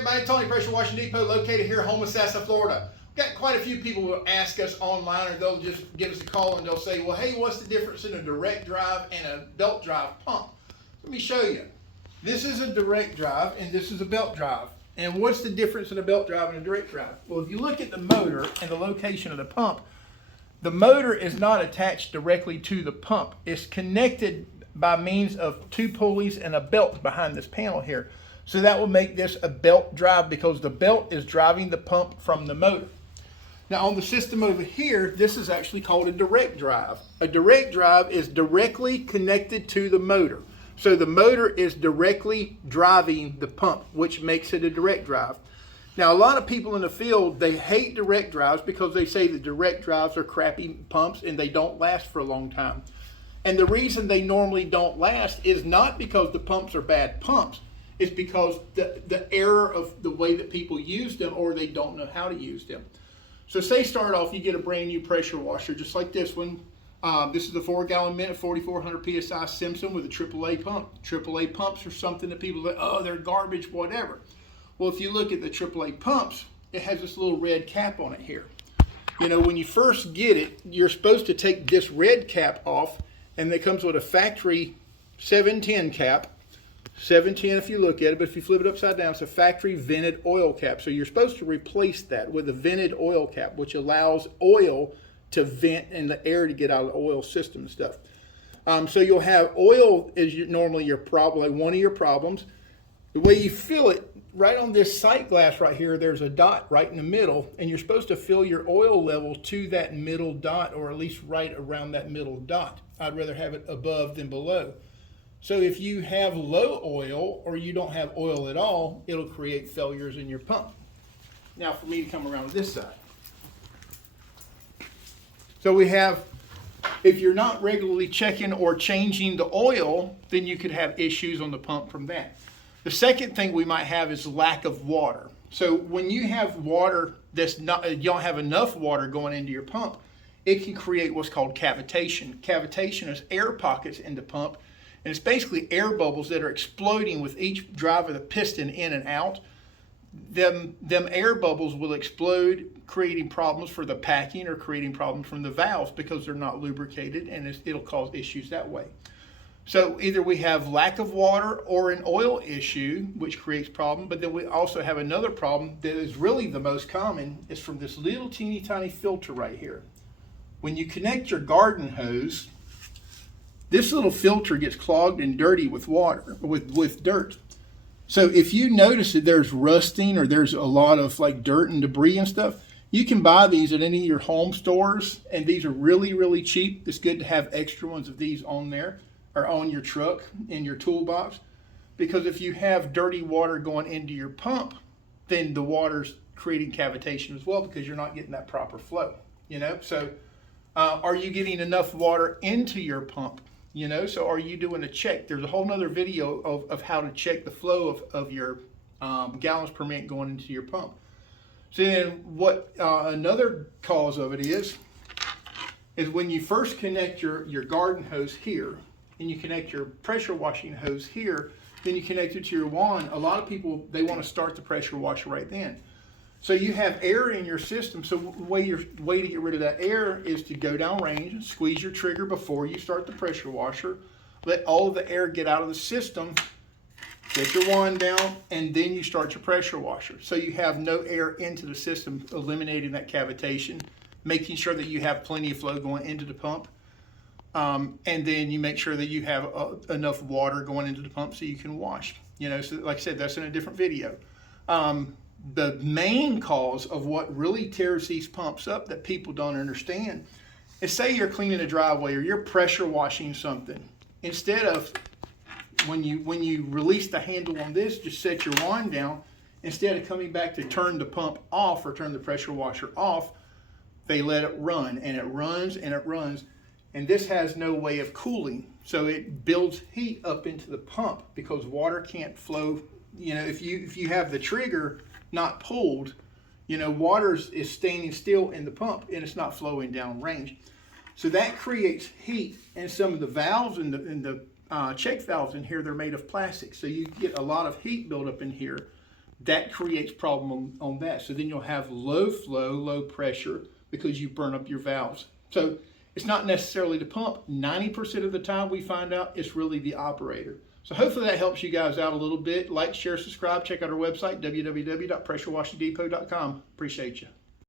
everybody, Tony Pressure Washing Depot, located here in Homosassa, Florida. We've got quite a few people who ask us online, or they'll just give us a call and they'll say, well, hey, what's the difference in a direct drive and a belt drive pump? Let me show you. This is a direct drive and this is a belt drive. And what's the difference in a belt drive and a direct drive? Well, if you look at the motor and the location of the pump, the motor is not attached directly to the pump. It's connected by means of two pulleys and a belt behind this panel here. So that will make this a belt drive because the belt is driving the pump from the motor. Now on the system over here, this is actually called a direct drive. A direct drive is directly connected to the motor. So the motor is directly driving the pump, which makes it a direct drive. Now a lot of people in the field, they hate direct drives because they say that direct drives are crappy pumps and they don't last for a long time. And the reason they normally don't last is not because the pumps are bad pumps. It's because the error of the way that people use them, or they don't know how to use them. So say start off, you get a brand new pressure washer, just like this one. This is a 4-gallon minute, 4,400 PSI Simpson with a AAA pump. AAA pumps are something that people say, oh, they're garbage, whatever. Well, if you look at the AAA pumps, it has this little red cap on it here. You know, when you first get it, you're supposed to take this red cap off, and it comes with a factory 710 cap. 710 if you look at it, but if you flip it upside down, it's a factory vented oil cap. So you're supposed to replace that with a vented oil cap, which allows oil to vent and the air to get out of the oil system and stuff. So you'll have oil is normally your problem, like one of your problems. The way you fill it, right on this sight glass right here, there's a dot right in the middle, and you're supposed to fill your oil level to that middle dot, or at least right around that middle dot. I'd rather have it above than below. So if you have low oil or you don't have oil at all, it'll create failures in your pump. Now for me to come around to this side. So we have, if you're not regularly checking or changing the oil, then you could have issues on the pump from that. The second thing we might have is lack of water. So when you have water that's not, you don't have enough water going into your pump, it can create what's called cavitation. Cavitation is air pockets in the pump. And it's basically air bubbles that are exploding with each drive of the piston in and out. Them air bubbles will explode, creating problems for the packing or creating problems from the valves because they're not lubricated, and it'll cause issues that way. So either we have lack of water or an oil issue, which creates problem, but then we also have another problem that is really the most common, is from this little teeny tiny filter right here. When you connect your garden hose, this little filter gets clogged and dirty with water, with dirt. So if you notice that there's rusting or there's a lot of like dirt and debris and stuff, you can buy these at any of your home stores, and these are really, really cheap. It's good to have extra ones of these on there or on your truck in your toolbox, because if you have dirty water going into your pump, then the water's creating cavitation as well because you're not getting that proper flow, you know? So are you getting enough water into your pump? You know, so are you doing a check? There's a whole nother video of how to check the flow of your gallons per minute going into your pump. So then what another cause of it is when you first connect your garden hose here and you connect your pressure washing hose here, then you connect it to your wand. A lot of people, they want to start the pressure washer right then. So you have air in your system. So the way to get rid of that air is to go down range, squeeze your trigger before you start the pressure washer, let all of the air get out of the system, get your wand down, and then you start your pressure washer. So you have no air into the system, eliminating that cavitation, making sure that you have plenty of flow going into the pump. And then you make sure that you have enough water going into the pump so you can wash. You know, so like I said, that's in a different video. The main cause of what really tears these pumps up that people don't understand is, say you're cleaning a driveway or you're pressure washing something. Instead of, when you release the handle on this, just set your wand down, instead of coming back to turn the pump off or turn the pressure washer off, they let it run, and it runs and it runs. And this has no way of cooling. So it builds heat up into the pump because water can't flow. You know, if you have the trigger not pulled, you know, water is standing still in the pump and it's not flowing down range. So that creates heat, and some of the valves and the check valves in here, they're made of plastic. So you get a lot of heat built up in here that creates problem on that. So then you'll have low flow, low pressure because you burn up your valves. So it's not necessarily the pump. 90% of the time we find out it's really the operator. So hopefully that helps you guys out a little bit. Like, share, subscribe. Check out our website, www.pressurewashingdepot.com. Appreciate you.